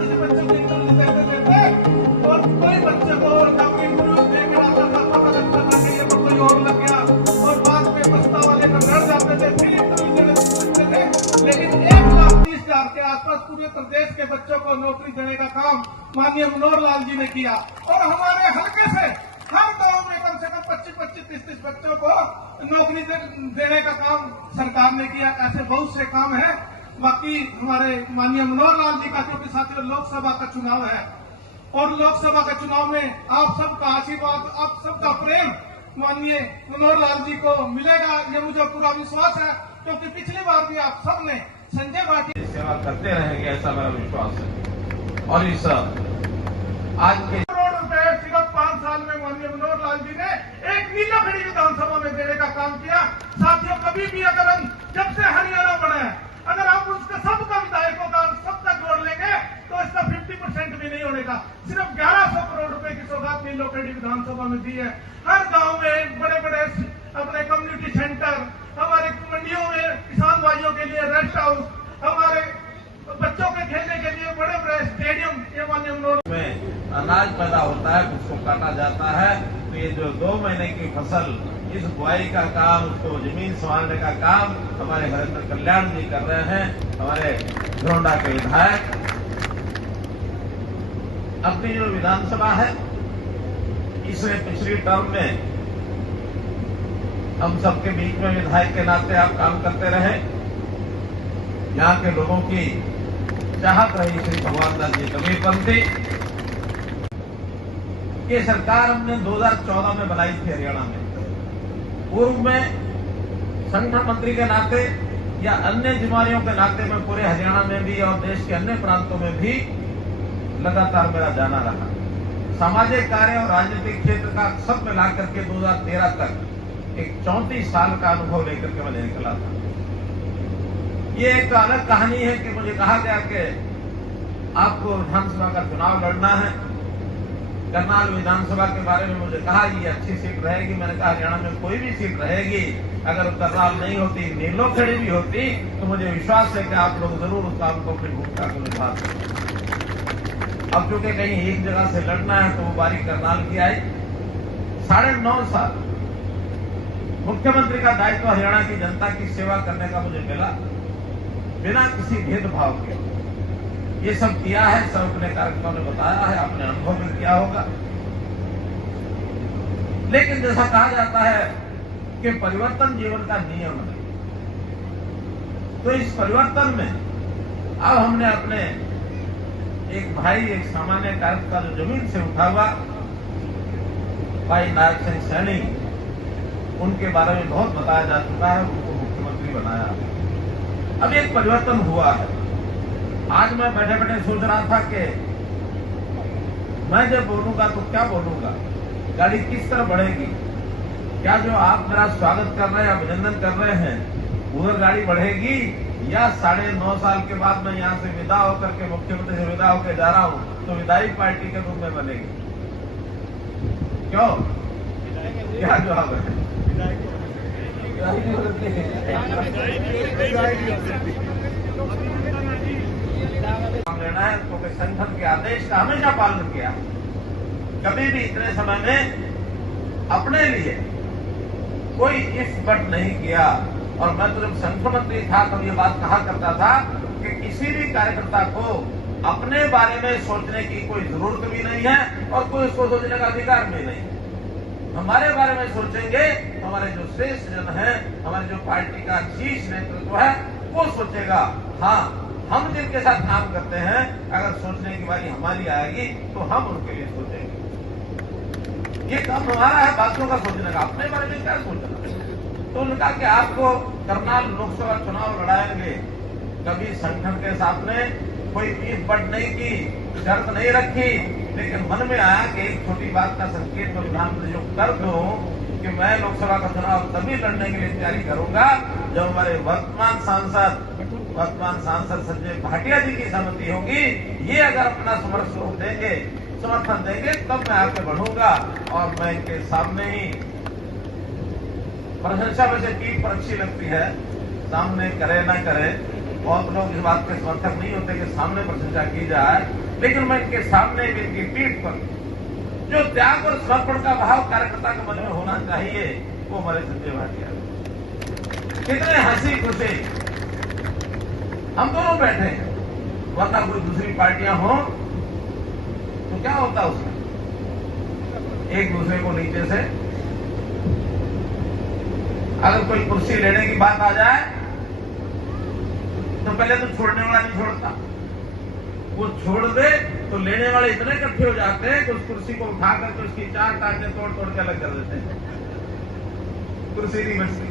किसी बच्चे को इंटरव्यू देते और कोई बच्चे को जब इंटरव्यू देकर आता था पता लगता था कि ये तो कोई और लग गया और बाद में पछतावा लेकर डर जाते थे, फिर इंटरव्यू देने सकते थे। लेकिन 1,30,000 के आसपास पूरे प्रदेश के बच्चों को नौकरी देने का काम माननीय मनोहर लाल जी ने किया और हमारे हल्के से हर गांव में कम से कम 25-25, 30-30 बच्चों को नौकरी देने का काम सरकार ने किया। ऐसे बहुत से काम है। बाकी हमारे माननीय मनोहर लाल जी का, क्योंकि साथियों लोकसभा का चुनाव है और लोकसभा के चुनाव में आप सबका आशीर्वाद, आप सबका प्रेम माननीय मनोहर लाल जी को मिलेगा, ये मुझे पूरा विश्वास है, क्योंकि पिछली बार भी आप सबने संजय भाटी सेवा करते रहेंगे ऐसा मेरा विश्वास है। और इस आज के करोड़ रुपए सिर्फ 5 साल में माननीय मनोहर लाल जी ने एक नीलाखड़ी विधानसभा में देने का काम किया। साथियों कभी भी अगर हम जब से हरियाणा बना है, अगर आप उसका सबका विधायकों का सबका जोड़ लेंगे तो इसका 50% भी नहीं होने का। सिर्फ 1100 करोड़ रुपए की सौगात नीलाखड़ी विधानसभा में दी है। हर गांव में बड़े बड़े अपने कम्युनिटी सेंटर, हमारे मंडियों में किसान भाइयों के लिए रेस्ट हाउस, हमारे बच्चों के खेलने के लिए बड़े बड़े स्टेडियम, ये माननीय मनोहर में अनाज पैदा होता है, उसको काटा जाता है। तो ये जो 2 महीने की फसल, इस बुआई का काम, उसको जमीन संभालने का काम हमारे हरेंद्र कल्याण जी कर रहे हैं, हमारे झोंडा के विधायक। अपनी जो विधानसभा है, इसमें पिछली टर्म में हम सबके बीच में विधायक के नाते आप काम करते रहे। यहाँ के लोगों की चाहत रही श्री भगवान दास जी कबीरपंथी। ये सरकार हमने 2014 में बनाई थी हरियाणा में। पूर्व में संगठन मंत्री के नाते या अन्य जिम्मेदारियों के नाते में पूरे हरियाणा में भी और देश के अन्य प्रांतों में भी लगातार मेरा जाना रहा। सामाजिक कार्य और राजनीतिक क्षेत्र का सब मिलाकर के 2013 तक एक 34 साल का अनुभव लेकर के मैं निकला था। ये एक अलग कहानी है कि मुझे कहा गया कि आपको विधानसभा का चुनाव लड़ना है। करनाल विधानसभा के बारे में मुझे कहा ये अच्छी सीट रहेगी। मैंने कहा हरियाणा में कोई भी सीट रहेगी, अगर करनाल नहीं होती, नीलोखेड़ी भी होती, तो मुझे विश्वास है कि आप लोग जरूर उस काम को, अपनी भूमिका को निभा सकते। अब क्योंकि कहीं एक जगह से लड़ना है तो वो बारी करनाल की आई। 9.5 साल मुख्यमंत्री का दायित्व हरियाणा की जनता की सेवा करने का मुझे मिला, बिना किसी भेदभाव के। ये सब किया है, सब अपने कार्यक्रमों ने बताया है, आपने अनुभव भी किया होगा। लेकिन जैसा कहा जाता है कि परिवर्तन जीवन का नियम है, तो इस परिवर्तन में अब हमने अपने एक भाई, एक सामान्य कार्यकर्ता जो जमीन से उठा हुआ भाई नायक सिंह सैनी, उनके बारे में बहुत बताया जा चुका है, उनको मुख्यमंत्री बनाया। अब एक परिवर्तन हुआ है। आज मैं बैठे बैठे सोच रहा था कि मैं जब बोलूंगा तो क्या बोलूंगा, गाड़ी किस तरह बढ़ेगी। क्या जो आप मेरा स्वागत कर रहे हैं, अभिनंदन कर रहे हैं, उधर गाड़ी बढ़ेगी, या 9.5 साल के बाद मैं यहां से विदा होकर के, मुख्यमंत्री से विदा होकर जा रहा हूं, तो विदाई पार्टी के रूप में बनेगी। क्यों, क्या जवाब है? लेना है तो संगठन के आदेश का हमेशा पालन किया। कभी भी इतने समय में अपने लिए कोई इफ बट नहीं किया। और मैं तो जब संगठन मंत्री था तब ये बात कहा करता था कि किसी भी कार्यकर्ता को अपने बारे में सोचने की कोई जरूरत भी नहीं है और कोई उसको सोचने का अधिकार भी नहीं। हमारे बारे में सोचेंगे हमारे जो श्रेष्ठ जन है, हमारे जो पार्टी का शीर्ष नेतृत्व है, वो सोचेगा। हाँ, हम जिनके साथ काम करते हैं, अगर सोचने की बारी हमारी आएगी तो हम उनके लिए सोचेंगे। ये काम हमारा है बातों का सोचने का, अपने बारे में क्या सोचना। तो उन्होंने कहा कि आपको करनाल लोकसभा चुनाव लड़ाएंगे। कभी संगठन के सामने कोई इफ बट नहीं की, शर्त नहीं रखी, लेकिन मन में आया कि एक छोटी बात का संकेत मैं प्रधानमंत्री को कर दूं कि मैं लोकसभा का चुनाव तभी लड़ने के लिए तैयारी करूंगा जब हमारे वर्तमान सांसद संजय भाटिया जी की सहमति होगी। ये अगर अपना समर्थन देंगे तब मैं आगे बढ़ूंगा। और मैं इनके सामने ही, प्रशंसा वैसे पीठ पर अच्छी लगती है, सामने करे ना करे, बहुत लोग इस बात के समर्थक नहीं होते कि सामने प्रशंसा की जाए, लेकिन मैं इनके सामने भी इनकी पीठ पर जो त्याग और समर्पण का भाव कार्यकर्ता के मन में होना चाहिए वो हमारे संजय भाटिया कितने हंसी खुशी हम दोनों बैठे हैं, वरना कोई दूसरी पार्टियां हो तो क्या होता उसमें, एक दूसरे को नीचे से अगर कोई कुर्सी लेने की बात आ जाए तो पहले तो छोड़ने वाला नहीं छोड़ता, वो छोड़ दे तो लेने वाले इतने इकट्ठे हो जाते हैं कि उस कुर्सी को उठा करके उसकी चार टांगे तोड़ तोड़ के अलग कर देते हैं, कुर्सी नहीं बचती,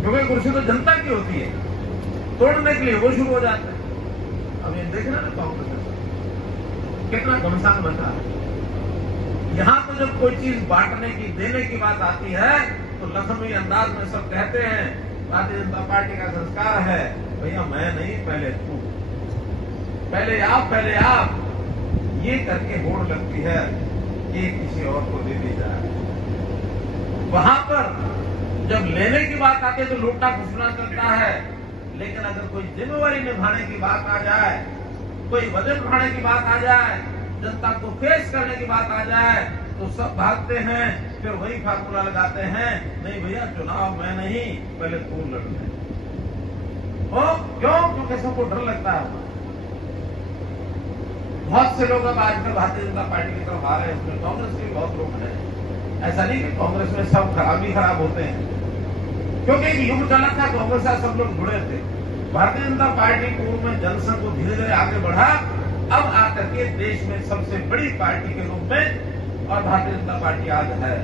क्योंकि कुर्सी तो जनता की होती है, तोड़ने के लिए वो शुरू हो जाते हैं। अब ये देखना ना कांग्रेस कितना घमसान बन रहा है। यहां तो जब कोई चीज बांटने की देने की बात आती है तो लखनवी अंदाज में सब कहते हैं भारतीय जनता पार्टी का संस्कार है, भैया मैं नहीं पहले तू, पहले आप ये करके होड़ लगती है कि किसी और को दे दी जाए। वहां पर जब लेने की बात आती है तो लूटना घुसना चलता है, लेकिन अगर कोई जिम्मेवारी निभाने की बात आ जाए, कोई वजन उठाने की बात आ जाए, जनता को फेस करने की बात आ जाए तो सब भागते हैं, फिर वही फार्मूला लगाते हैं, नहीं भैया चुनाव में नहीं पहले तू लड़ना है। क्यों? क्योंकि सबको डर लगता है। बहुत से लोग अब आजकल भारतीय जनता पार्टी की तरफ आ रहे हैं, इसमें कांग्रेस के बहुत लोग हैं। ऐसा नहीं कि कांग्रेस में सब खराब होते हैं, क्योंकि एक युग चला था कांग्रेस से सब लोग जुड़े थे। भारतीय जनता पार्टी पूर्व में जनसंघ को धीरे धीरे आगे बढ़ा, अब आकर के देश में सबसे बड़ी पार्टी के रूप में और भारतीय जनता पार्टी आज है।